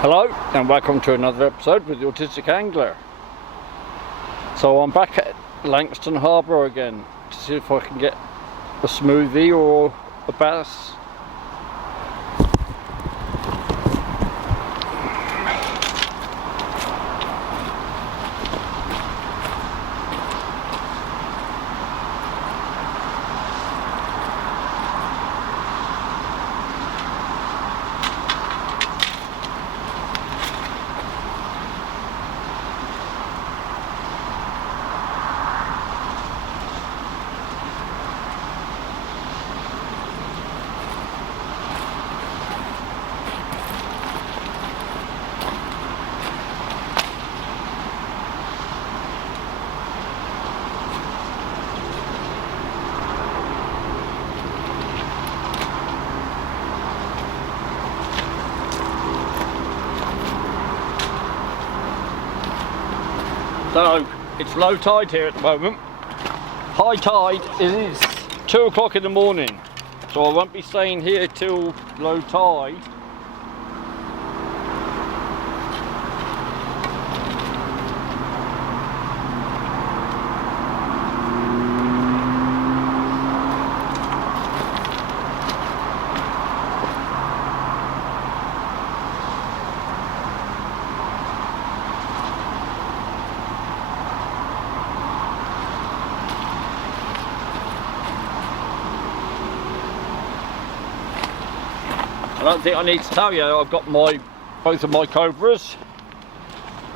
Hello and welcome to another episode with the Autistic Angler. So I'm back at Langstone Harbour again to see if I can get a smoothie or a bass. So it's low tide here at the moment. High tide is 2 o'clock in the morning, so I won't be staying here till low tide. I don't think I need to tell you, I've got both of my cobras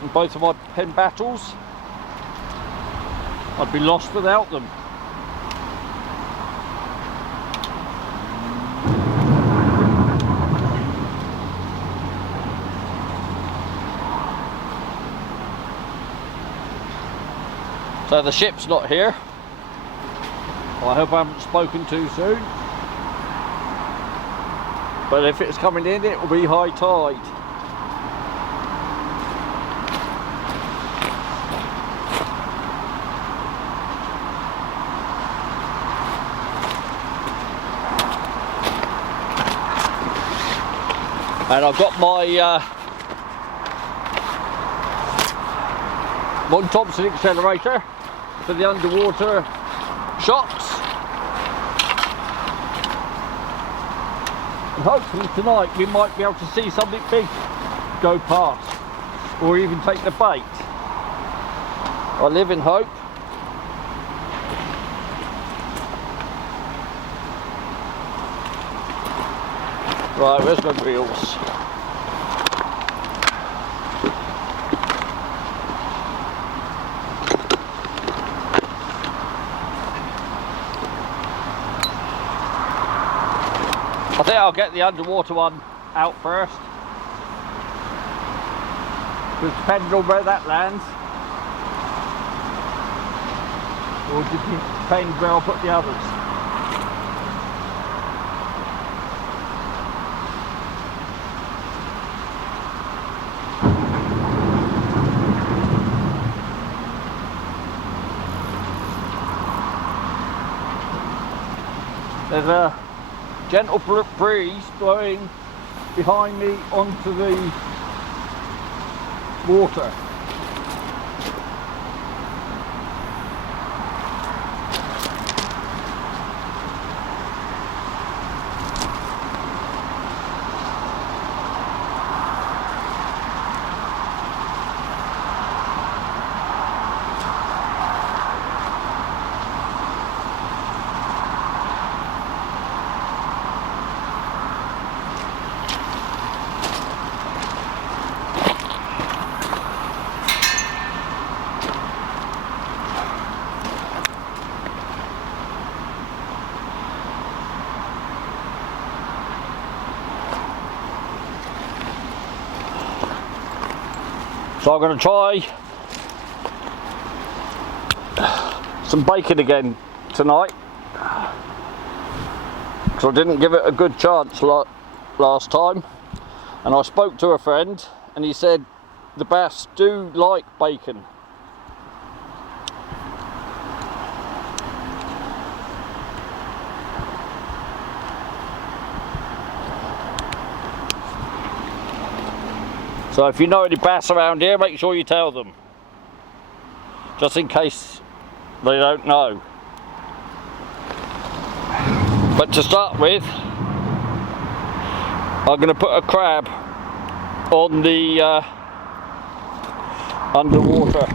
and both of my pen battles. I'd be lost without them. So the ship's not here. I hope I haven't spoken too soon. But if it's coming in, it will be high tide. And I've got my One Thompson accelerator for the underwater shots. And hopefully tonight we might be able to see something big go past, or even take the bait. I live in hope. Right, where's my reels? I think I'll get the underwater one out first, because depending on where that lands, or just depends where I'll put the others. There's a gentle breeze blowing behind me onto the water. So I'm going to try some bacon again tonight, because I didn't give it a good chance last time. And I spoke to a friend and he said the bass do like bacon. So if you know any bass around here, make sure you tell them, just in case they don't know. But to start with, I'm going to put a crab on the underwater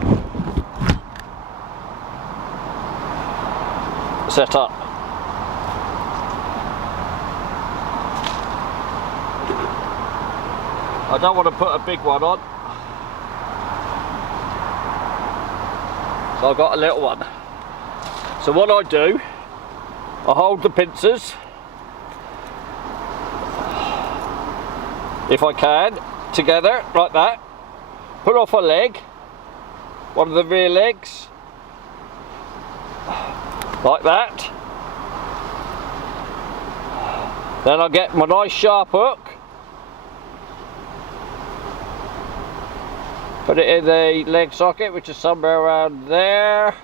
setup. I don't want to put a big one on, so I've got a little one. So what I do, I hold the pincers, if I can, together like that, put off a leg, one of the rear legs, like that. Then I get my nice sharp hook, put it in the leg socket, which is somewhere around there,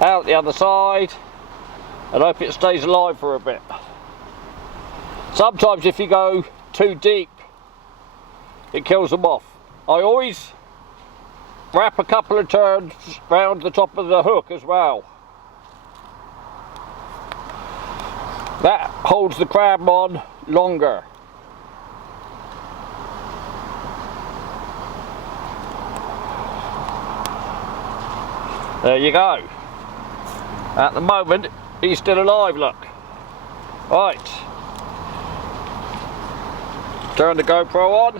out the other side, and hope it stays alive for a bit. Sometimes if you go too deep, it kills them off. I always wrap a couple of turns round the top of the hook as well. That holds the crab on longer. There you go. At the moment, he's still alive, look. Right. Turn the GoPro on.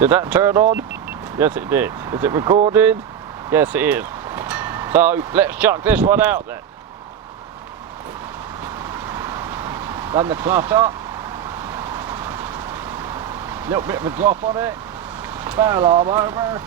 Did that turn on? Yes, it did. Is it recorded? Yes, it is. So, let's chuck this one out then. Done the clutter. Little bit of a drop on it. Fire alarm over.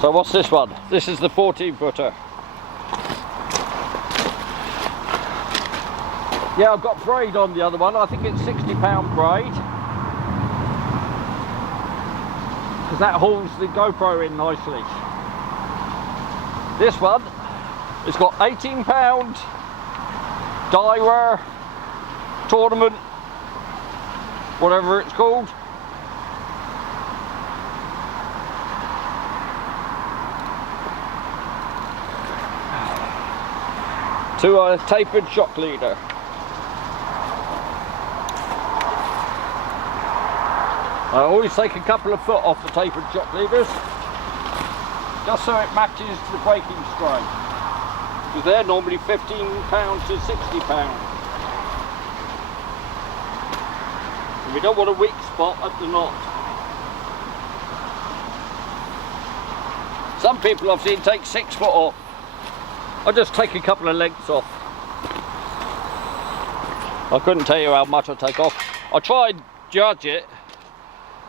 So what's this one? This is the 14 footer. Yeah, I've got braid on the other one. I think it's £60 braid, because that holds the GoPro in nicely. This one, it's got £18 diver tournament, whatever it's called. To a tapered shock leader. I always take a couple of foot off the tapered shock leaders, just so it matches the breaking strike, because they're normally £15 to £60. And we don't want a weak spot at the knot. Some people I've seen take 6 foot off. I'll just take a couple of lengths off. I couldn't tell you how much I take off. I try and judge it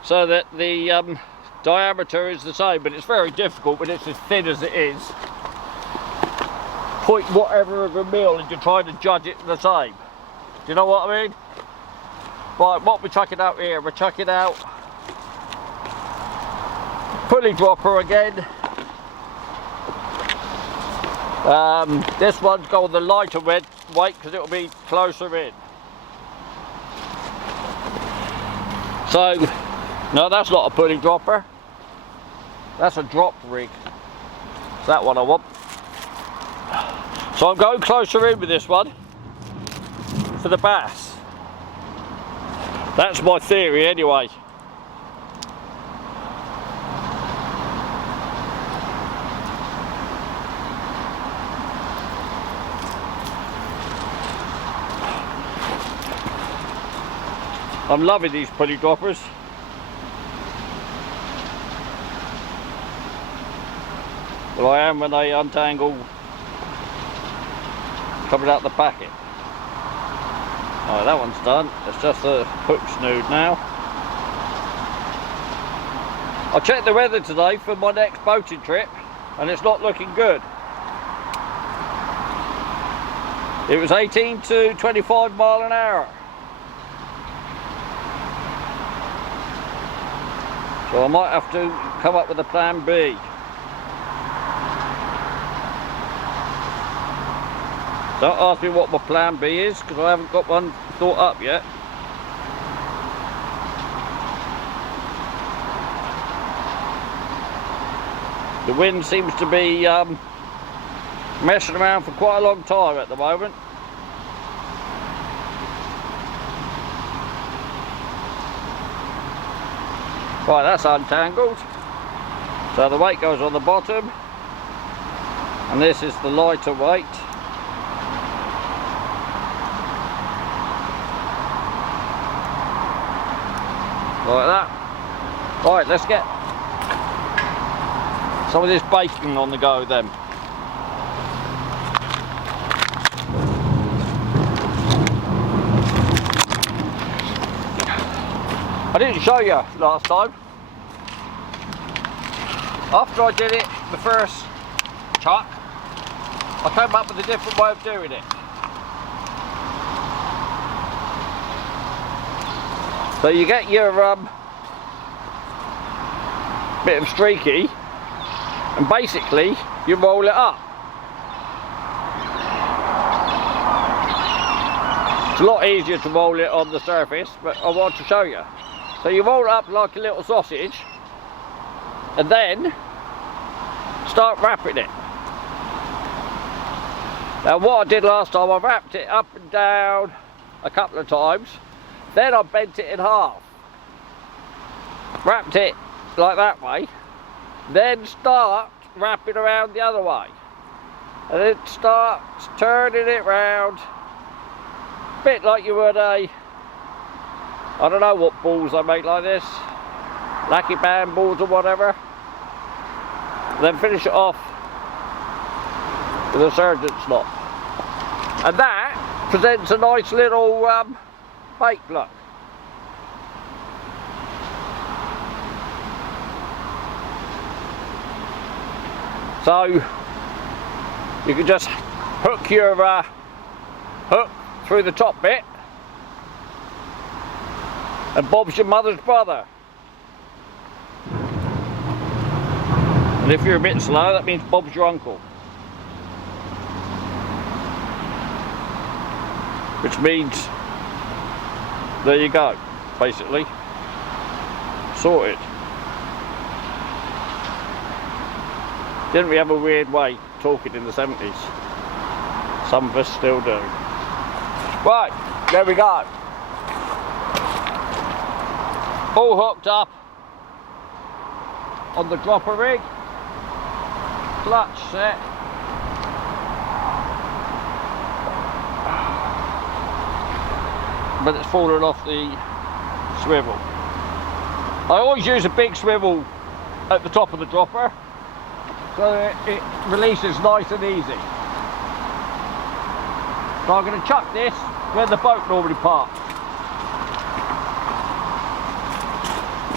so that the diameter is the same, but it's very difficult when it's as thin as it is. Point whatever of a mil and you're trying to judge it the same. Do you know what I mean? Right, what we're chucking out here, we're chucking out pulley dropper again. This one's got the lighter weight because it'll be closer in. So, no, that's not a pulley dropper. That's a drop rig. It's that one I want. So I'm going closer in with this one for the bass. That's my theory anyway. I'm loving these pulley droppers. Well, I am when they untangle coming out the packet. Alright, that one's done. It's just the hook snood now. I checked the weather today for my next boating trip and it's not looking good. It was 18 to 25 mile an hour. So I might have to come up with a plan B. Don't ask me what my plan B is because I haven't got one thought up yet. The wind seems to be messing around for quite a long time at the moment. Right, that's untangled. So the weight goes on the bottom, and this is the lighter weight. Like that. Right, let's get some of this bacon on the go then. I didn't show you last time. After I did it the first chuck, I came up with a different way of doing it. So you get your bit of streaky and basically you roll it up. It's a lot easier to roll it on the surface, but I want to show you. So you roll it up like a little sausage and then start wrapping it. Now what I did last time, I wrapped it up and down a couple of times, then I bent it in half, wrapped it like that way, then start wrapping around the other way, and then start turning it round, a bit like you would a, I don't know what balls I make like this, lucky band balls or whatever. Then finish it off with a surgeon's knot, and that presents a nice little bait look. So you can just hook your hook through the top bit, and Bob's your mother's brother. And if you're a bit slow, that means Bob's your uncle. Which means, there you go, basically, sorted. Didn't we have a weird way talking in the 70s? Some of us still do. Right, there we go. All hooked up on the dropper rig. Clutch set. But it's fallen off the swivel. I always use a big swivel at the top of the dropper, so it releases nice and easy. So I'm going to chuck this where the boat normally parks.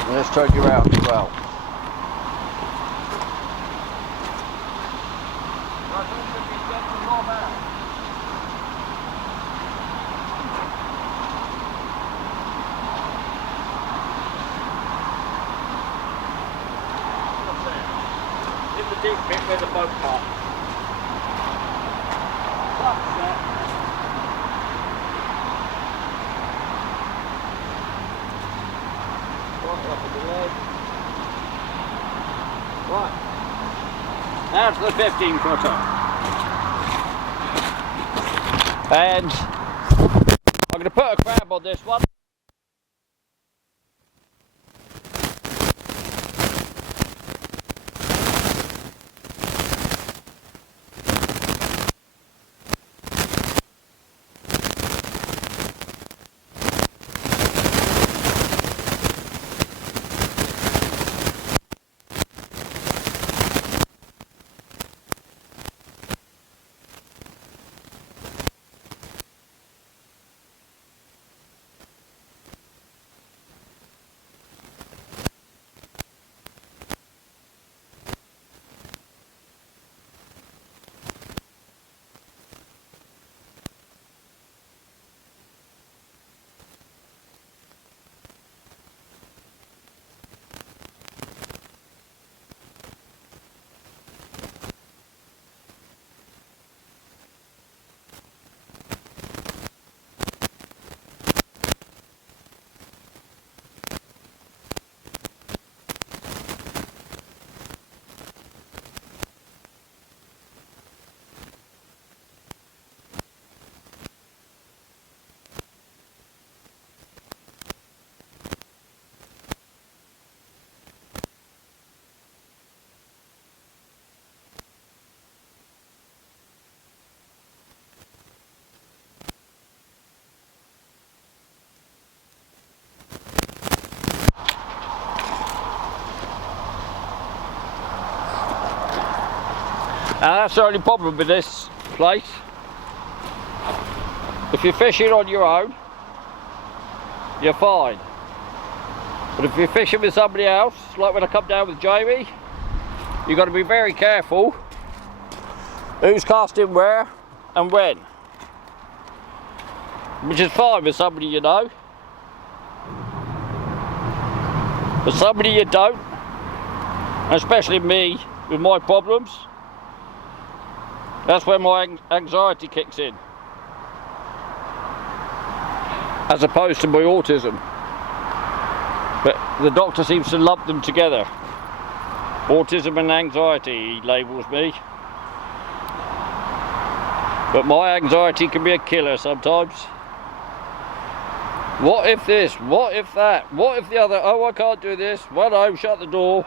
Let's turn you around as well. In the deep bit where the boat parks. Right, now to the 15 footer. And I'm going to put a crab on this one. Now that's the only problem with this place. If you're fishing on your own, you're fine. But if you're fishing with somebody else, like when I come down with Jamie, you've got to be very careful who's casting where and when. Which is fine with somebody you know. But somebody you don't, especially me with my problems, that's when my anxiety kicks in, as opposed to my autism. But the doctor seems to lump them together. Autism and anxiety, he labels me. But my anxiety can be a killer sometimes. What if this? What if that? What if the other? Oh, I can't do this. Run home, shut the door.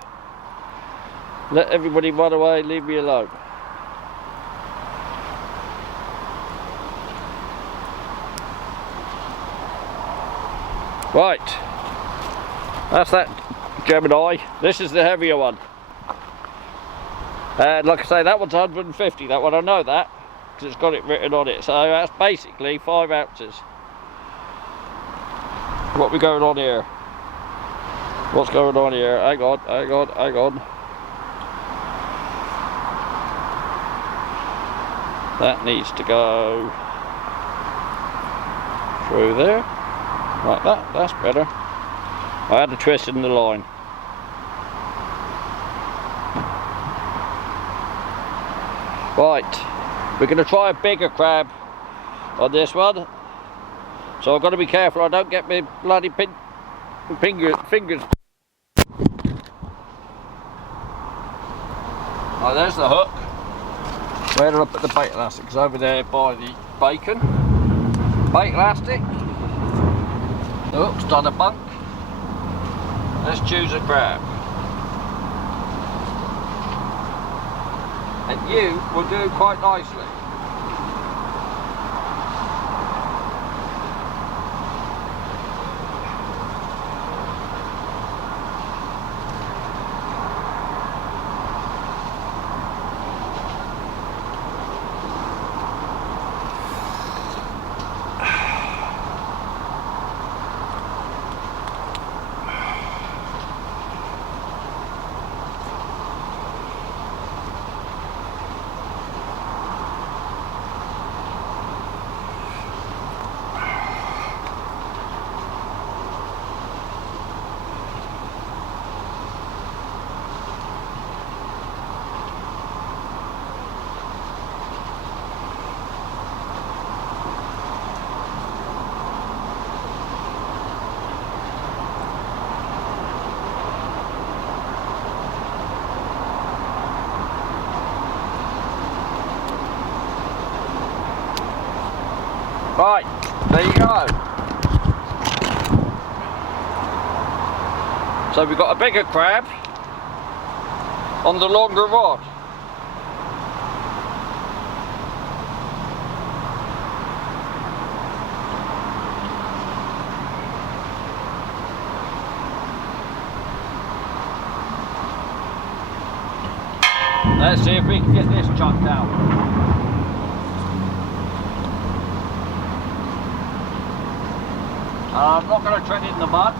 Let everybody run away, leave me alone. Right, that's that Gemini. This is the heavier one. And like I say, that one's 150. That one I know that, because it's got it written on it. So that's basically 5 ounces. What we going on here? What's going on here? Hang on, hang on, hang on. That needs to go through there. Like that, that's better. I had a twist in the line. Right, we're going to try a bigger crab on this one. So I've got to be careful I don't get my bloody fingers. Right, there's the hook. Where did I put the bait elastic? It's over there by the bacon. Bait elastic. The hook's done a bunk. Let's choose a crab. And you will do quite nicely. Right, there you go. So we've got a bigger crab on the longer rod. Let's see if we can get this chucked out. I'm not going to tread in the mud.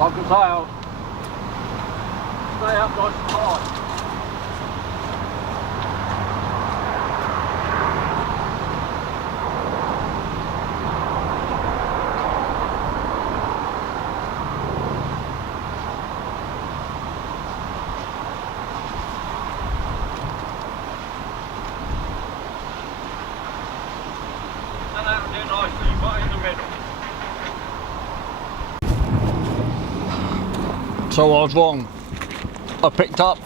Like I say, I'll stay up nice and high. And that'll do nicely, right in the middle. So I was wrong. I picked up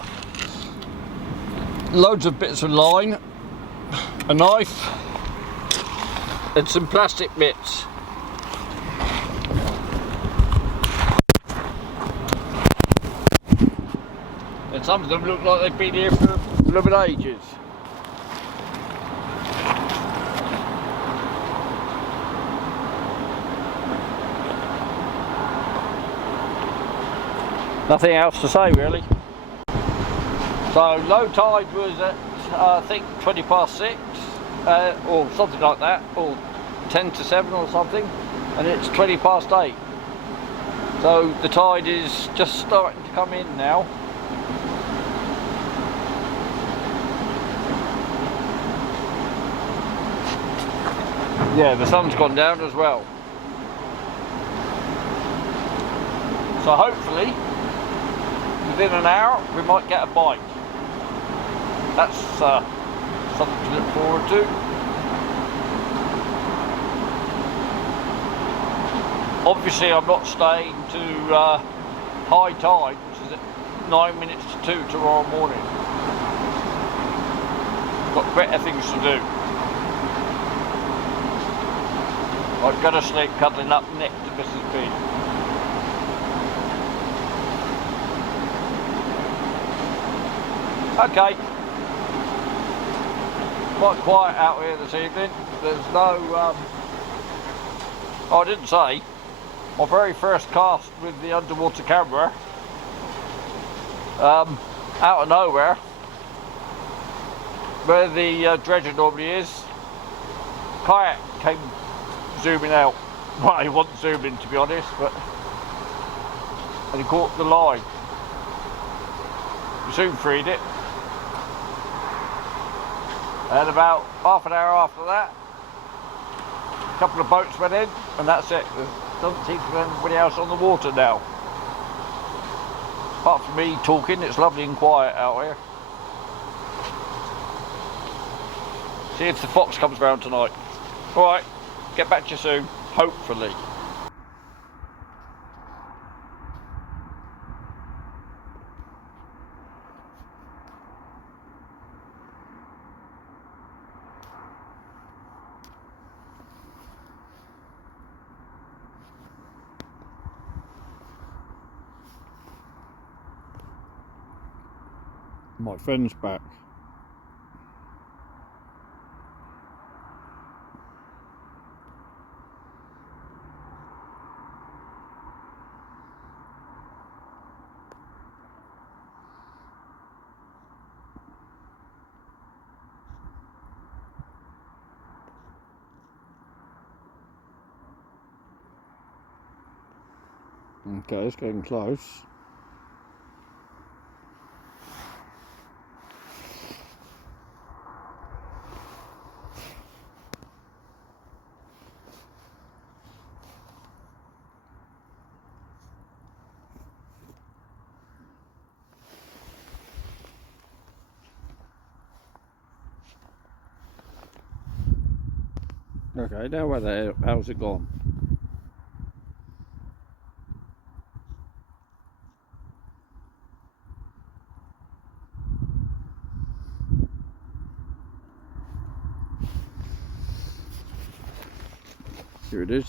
loads of bits of line, a knife and some plastic bits. And some of them look like they've been here for blooming ages. Nothing else to say really. So low tide was at I think 20 past 6 or something like that, or 10 to 7 or something, and it's 20 past 8. So the tide is just starting to come in now. Yeah, the sun's gone down as well. So hopefully within an hour we might get a bite. That's something to look forward to. Obviously I'm not staying to high tide, which is at 9 minutes to 2 tomorrow morning. Got better things to do. I've got to sleep cuddling up next to Mrs. B. Okay, quite quiet out here this evening. There's no, I didn't say, my very first cast with the underwater camera, out of nowhere, where the dredger normally is, kayak came zooming out. Well, he wasn't zooming to be honest, but, and he caught the line. We soon freed it. And about half an hour after that, a couple of boats went in, and that's it. There doesn't seem to be anybody else on the water now. Apart from me talking, it's lovely and quiet out here. See if the fox comes round tonight. Alright, get back to you soon, hopefully. My friend's back. Okay, it's getting close. Okay, now where the hell's it gone? Here it is.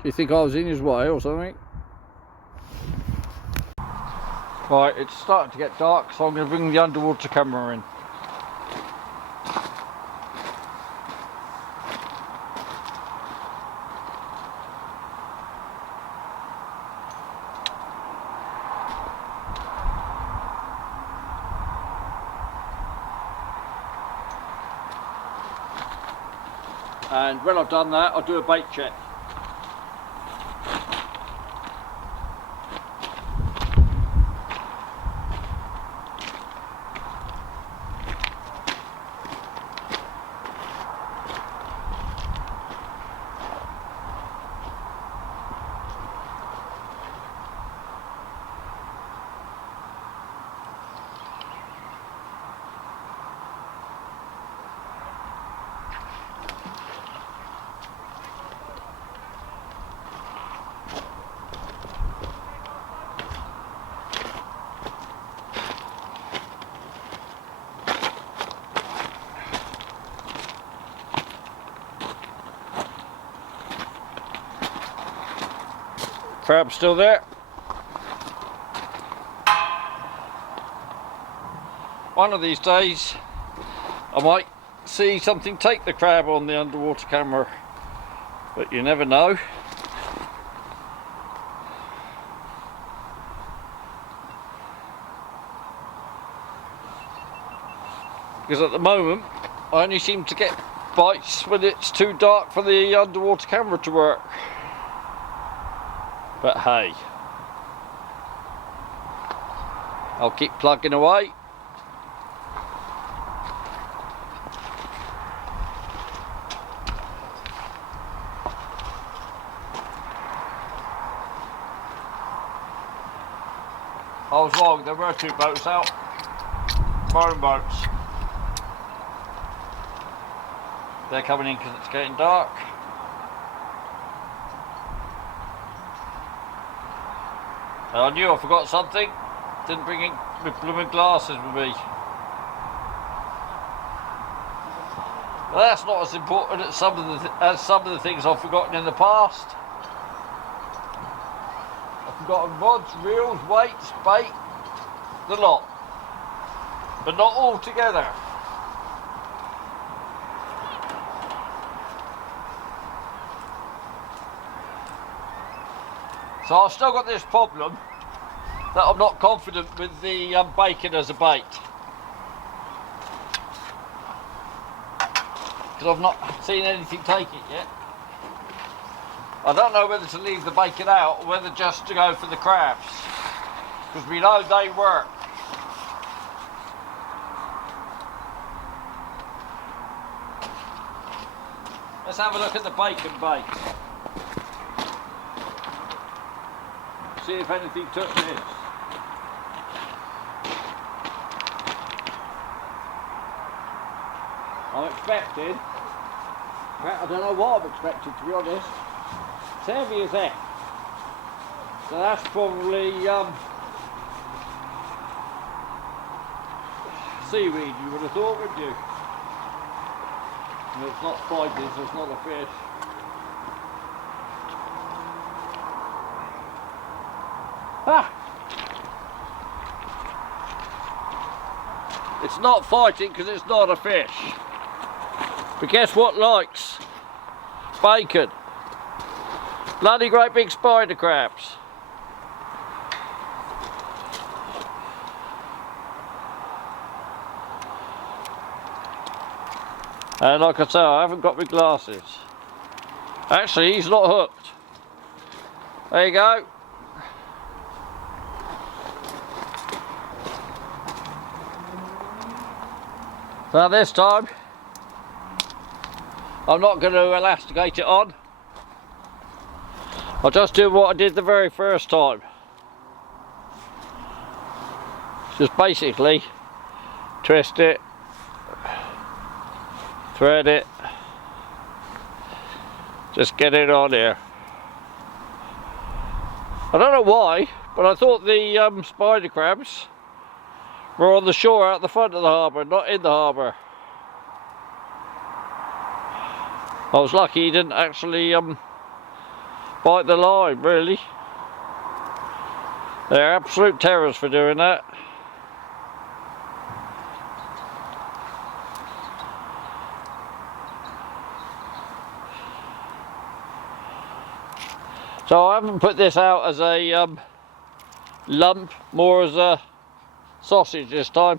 Do you think I was in his way or something? Right, it's starting to get dark, so I'm going to bring the underwater camera in. And when I've done that, I'll do a bait check. Crab's still there. One of these days I might see something take the crab on the underwater camera, but you never know. Because at the moment I only seem to get bites when it's too dark for the underwater camera to work. But hey, I'll keep plugging away. I was wrong, there were two boats out, foreign boats. They're coming in because it's getting dark. And I knew I forgot something, didn't bring in my blooming glasses with me. Well, that's not as important as some of the things I've forgotten in the past. I've forgotten rods, reels, weights, bait, the lot. But not all together. So I've still got this problem that I'm not confident with the bacon as a bait. Because I've not seen anything take it yet. I don't know whether to leave the bacon out or whether just to go for the crabs. Because we know they work. Let's have a look at the bacon bait. See if anything took this. I'm expecting, I don't know what I'm expecting to be honest. It's heavy as heck. So that's probably seaweed, you would have thought, wouldn't you? And it's not spiky, so it's not a fish. Ah! It's not fighting because it's not a fish. But guess what likes bacon? Bloody great big spider crabs. And like I say, I haven't got my glasses. Actually, he's not hooked. There you go. Now this time, I'm not going to elasticate it on. I'll just do what I did the very first time. Just basically twist it, thread it, Just get it on here. I don't know why, but I thought the spider crabs were on the shore out the front of the harbour, not in the harbour. I was lucky he didn't actually bite the line, really. They're absolute terrors for doing that. So I haven't put this out as a lump, more as a sausage this time.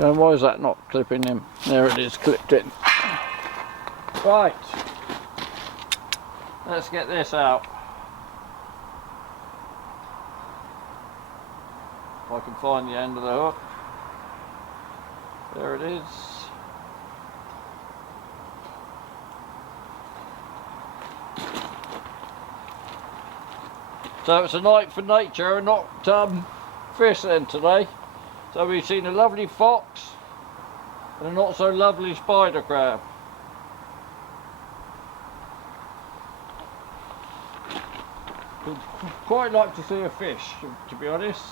Okay, why is that not clipping him? There it is, clipped in. Right, let's get this out. If I can find the end of the hook. There it is. So it's a night for nature and not fish then today. So we've seen a lovely fox and a not so lovely spider crab. I'd quite like to see a fish, to be honest.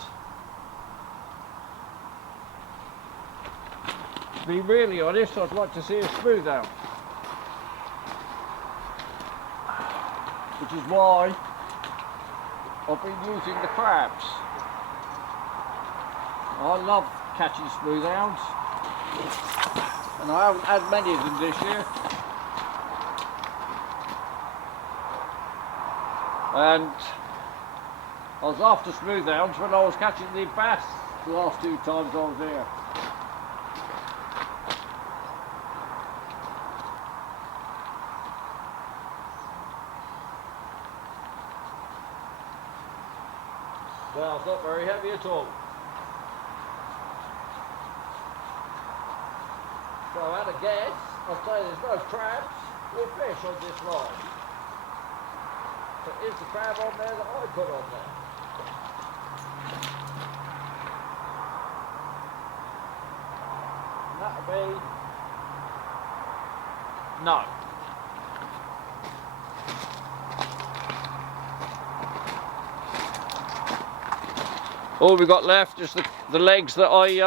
To be really honest, I'd like to see a smooth out. Which is why I've been using the crabs. I love catching smooth hounds, and I haven't had many of them this year. And I was after smooth hounds when I was catching the bass the last 2 times I was here. Well, it's not very heavy at all. So I had a guess, I'd say there's no crabs or fish on this line. But is the crab on there that I put on there? And that'll be no. All we've got left is the legs that I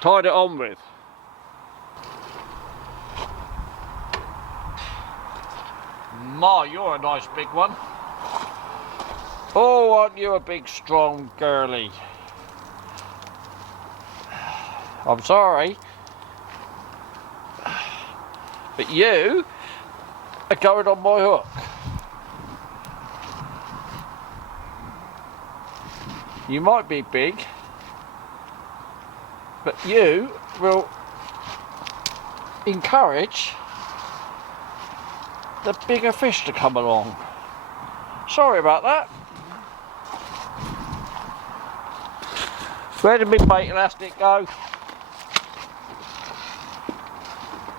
tied it on with. Ma, you're a nice big one. Oh, aren't you a big strong girly? I'm sorry, but you are going on my hook. You might be big, but you will encourage the bigger fish to come along. Sorry about that. Where did my bait elastic go?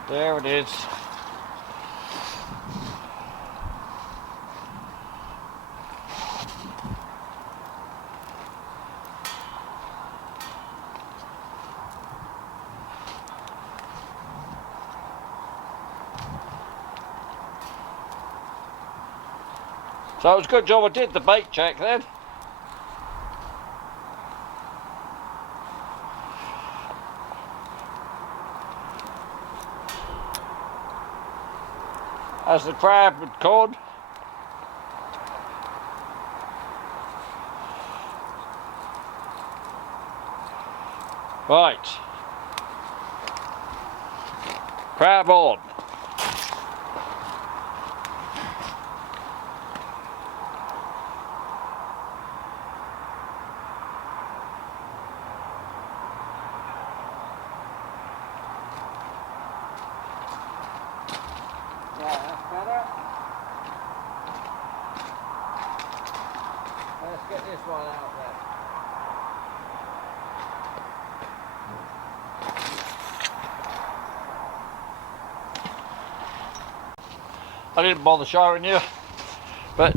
There it is. So it was a good job I did the bait check then. As the crab had cod. Right. Crab on. Let's get this one out there. I didn't bother showing you But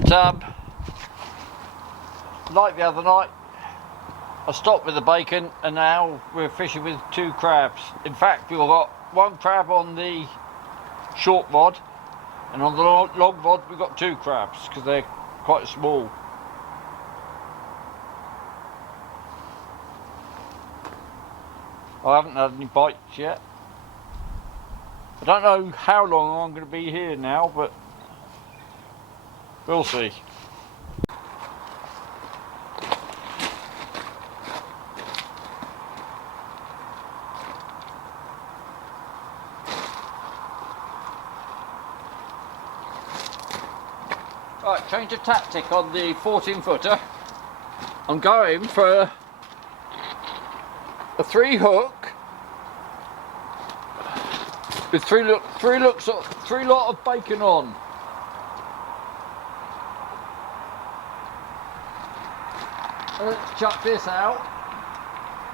like the other night, I stopped with the bacon and now we're fishing with 2 crabs. In fact, we've got 1 crab on the short rod, and on the long rod we've got 2 crabs because they're quite small. I haven't had any bites yet. I don't know how long I'm going to be here now, but we'll see. Right, change of tactic on the 14-footer. I'm going for a 3 hook with 3 lot of bacon on. And let's chuck this out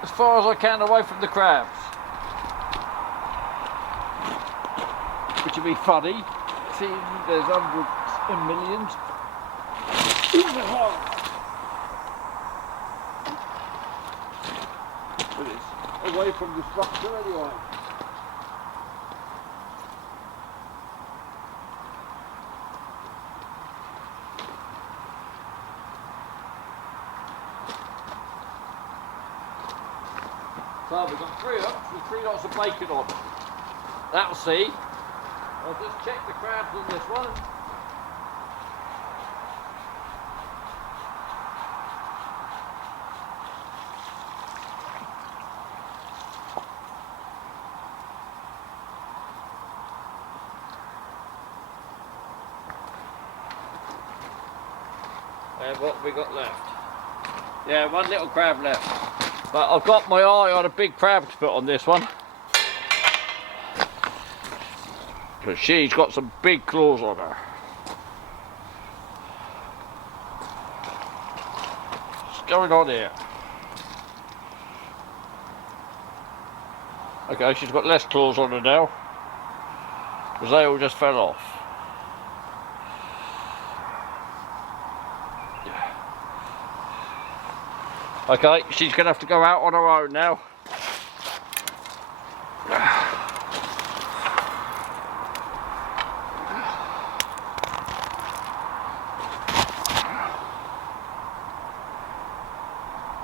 as far as I can away from the crabs, which will be funny. See, there's hundreds and millions. But it's away from the structure anyway. So we've got 3 hooks with 3 lots of bacon on. That'll see. I'll just check the crabs on this one. And what have we got left? Yeah, 1 little crab left. But I've got my eye on a big crab to put on this one. Because she's got some big claws on her. What's going on here? Okay, she's got less claws on her now, because they all just fell off. Okay, she's going to have to go out on her own now.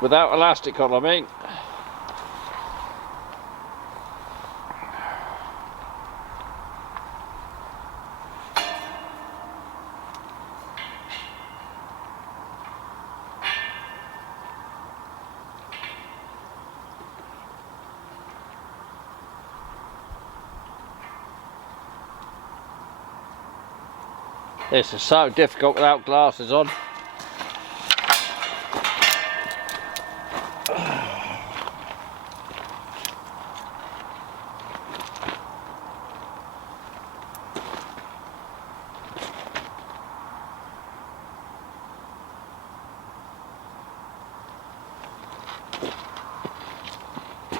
Without elastic on, I mean. This is so difficult without glasses on.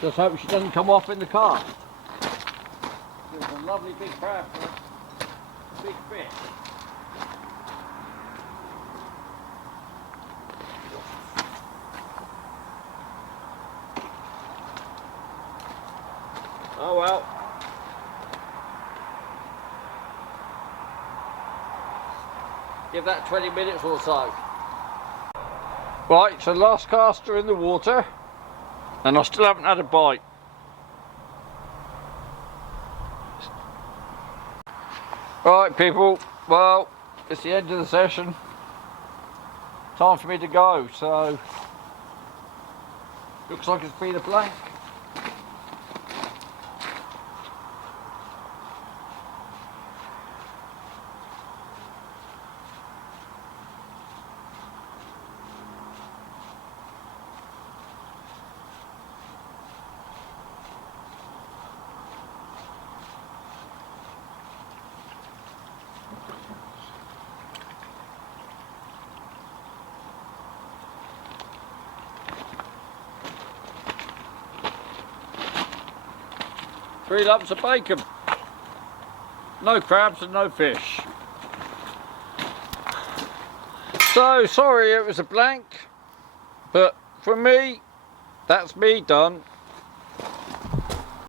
Just hope she doesn't come off in the car. There's a lovely big crab for a big fish. Oh well. Give that 20 minutes or so. Right, so last caster in the water, and I still haven't had a bite. Right people, well, it's the end of the session. Time for me to go, so looks like it's been a blank. Three lumps of bacon. No crabs and no fish. So sorry it was a blank, but for me, that's me done.